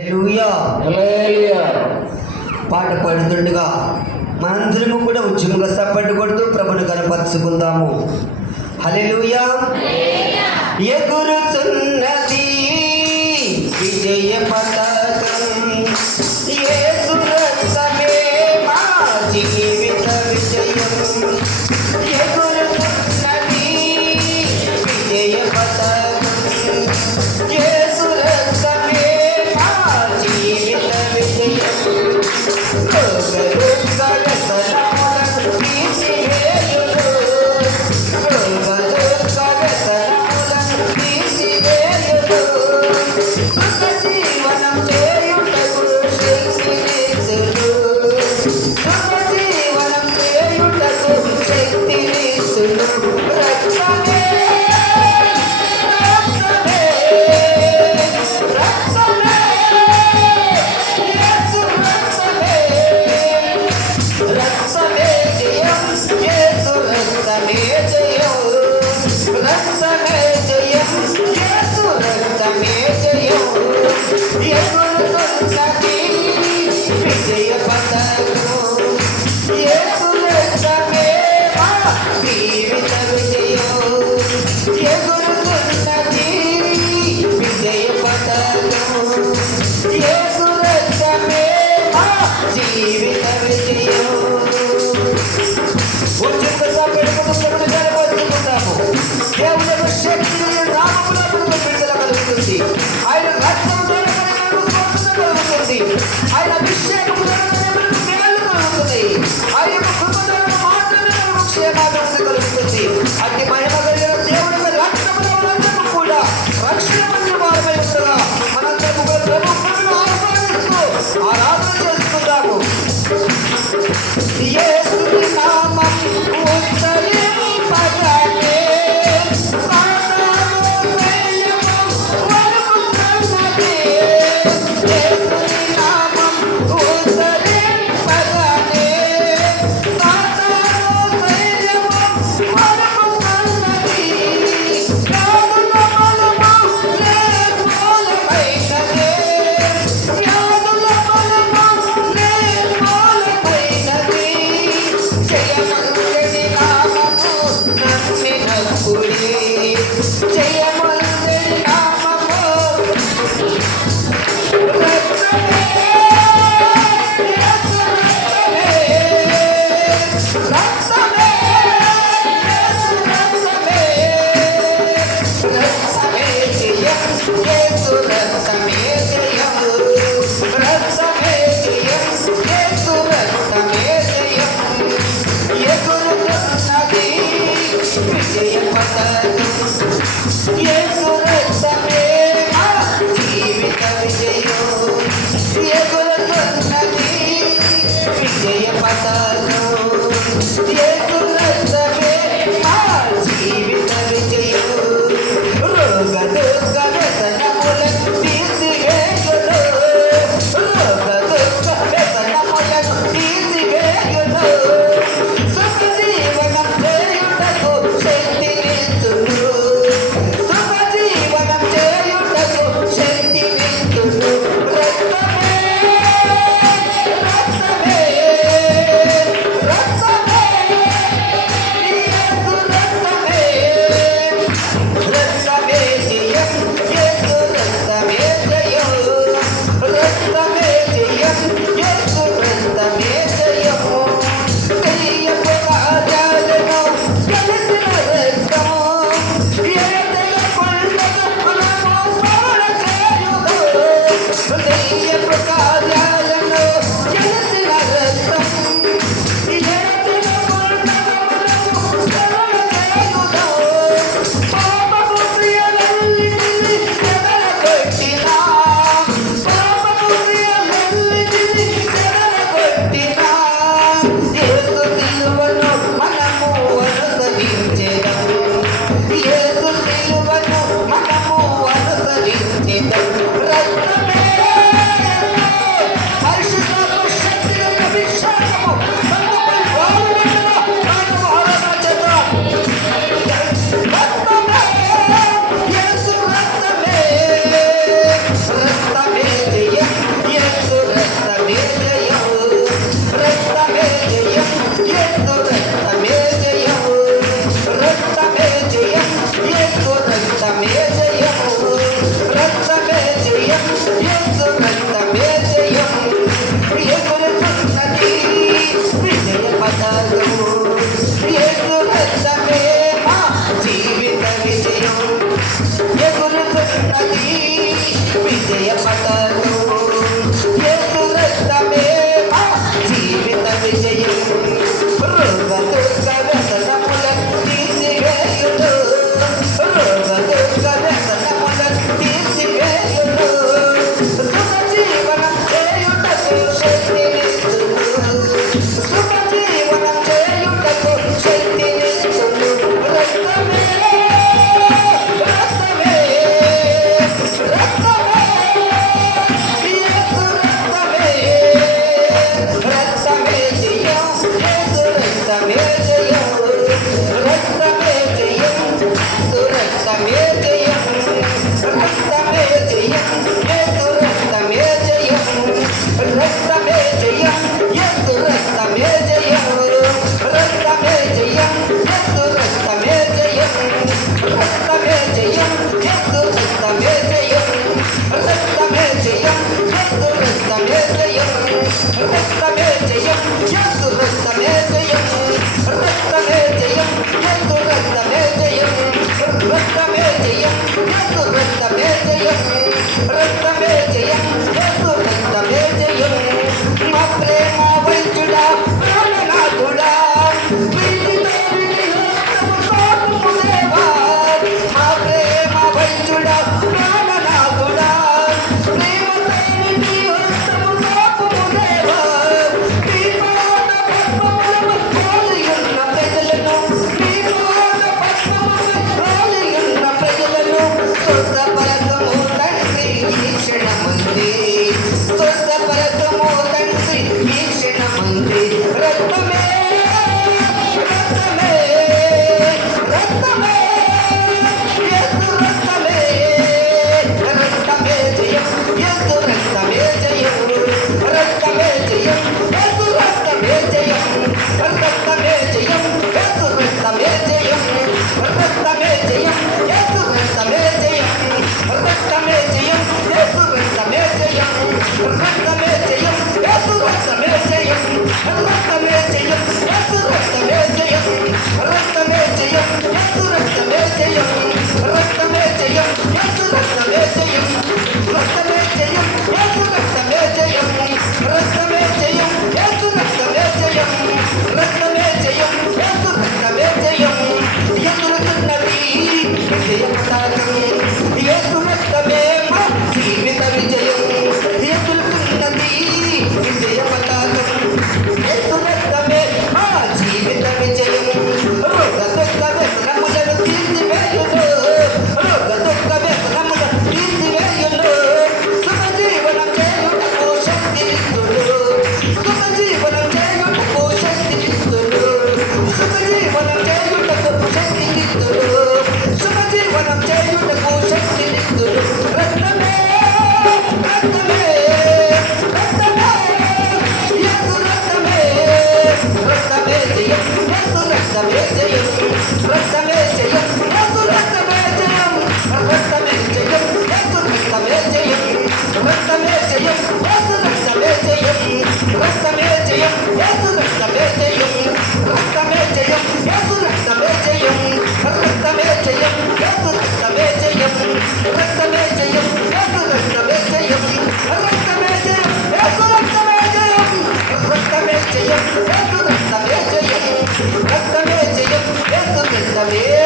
హల్లెలూయా హల్లెలూయా. పాట పాడుతుండగా మనందరము కూడా ఉద్యమంగా సప్పట్టు కొడుతూ ప్రభుని కనపరుచుకుందాము. హల్లెలూయా. ఎగురుతున్నది విజయ పతాకం, యేసు రక్తమే మా జీవిత విజయం. ఎగురుతున్నది విజయ పతాకం, యేసు రక్తమే మా జీవిత విజయం. వ్యసనములను తీసివేయును, వ్యసనములను తీసివేయును. సుఖ జీవనం చేయుటకు శక్తినిచ్చును, సుఖ జీవనం చేయుటకు శక్తినిచ్చును. రక్తమే రక్తమే రక్తమే యేసు రక్తమే, రక్తమే జయం, యేసు రక్తమే జయం, రక్తమే జయం, యేసు రక్తమే జయం. ఎగురుతున్నది విజయ పతాకం, యేసు రక్తమే మా జీవిత విజయం. ఎగురుతున్నది విజయ పతాకం, యేసు రక్తమే మా జీవిత విజయం. ఉద్యోగంగా పెట్టుకుంటూ జరపరుచుకుంటాము. దేవుడు శక్తి నామములో విడుదల కలుగుతుంది. ఆయన రక్తం ద్వారా స్వస్థత కలుగుతుంది. ఆయన అభిషేకం ద్వారా మేలు కలుగుతుంది. ఆయన కృప ద్వారా మాత్రమే మనకు క్షేమాభివృద్ధి కలుగుతుంది. అతి మహిమ కలిగిన దేవుడి రక్తములో మనందరూ కూడా రక్షణ పొందిన వారమై ఉండగా మనందరూ కూడా ప్రభు కృపను ఆహ్వానిస్తూ ఆరాధన చేసుకుందాము. యేసుని నామం ఉత్తరింపగానే సాతాను సైన్యము వణుకుతున్నది. యేసుని నామం ఉత్తరింపగానే సాతాను సైన్యము వణుకుతున్నది. వ్యాధుల బలము నిర్మూలమైనదే, వ్యాధుల బలము నిర్మూలమైనది. జయమంగళి నామము నమ్మినప్పుడే, జయమంగళి నామము రక్తమే, యేసు రక్తమే, రక్తమే, యేసు రక్తమే, రక్తమే జయం, యేసు రక్తమే జయం, రక్తమే జయం, యేసు రక్తమే జయం. ఎగురుతున్నది విజయ పతాకం, యేసు రక్తమే మా జీవిత విజయం. రక్తమే జయం రక్తమే జయం యేసు రక్తమే జయం రక్తమే జయం యేసు రక్తమే జయం రక్తమే జయం యేసు రక్తమే జయం రక్తమే జయం యేసు రక్తమే జయం రక్తమే జయం యేసు రక్తమే జయం రక్తమే జయం యేసు రక్తమే జయం రక్తమే జయం యేసు రక్తమే జయం రక్తమే జయం యేసు రక్తమే జయం రక్తమే జయం యేసు రక్తమే జయం రక్తమే జయం యేసు రక్తమే జయం రక్తమే జయం యేసు రక్తమే జయం ఎదురుతున్నది విజయ పతాకం యేసు రక్తమే మా జీవిత విజయం ఎదురుతున్నది విజయ పతాకం యేసు రక్తమే మా జీవిత విజయం రోగ దుఃఖ వ్యసనములను తీసివేయును రోగ దుఃఖ వ్యసనములను తీసివేయును సుఖ జీవనం చేయుటకు శక్తినిస్తుడు సుఖ జీవనం చేయుటకు శక్తినిస్తుడు సుఖ జీవనం చేయుటకు శక్తినిస్తుడు సుఖ జీవనం చేయుటకు శక్తినిస్తుడు రక్తమే రక్తమే రక్తమే యేసు రక్తమే రక్తమే జయం యేసు రక్తమే జయం రక్తమే జయం యేసు రక్తమే జయం రక్తమే జయం యేసు రక్తమే జయం రక్తమే జయం యేసు రక్తమే జయం రక్తమే జయం యేసు రక్తమే జయం రక్తమే జయం యేసు రక్తమే జయం రక్తమే జయం యేసు రక్తమే జయం రక్తమే జయం యేసు రక్తమే జయం రక్తమే జయం యేసు రక్తమే జయం రక్తమే జయం యేసు రక్తమే జయం రక్తమే జయం యేసు రక్తమే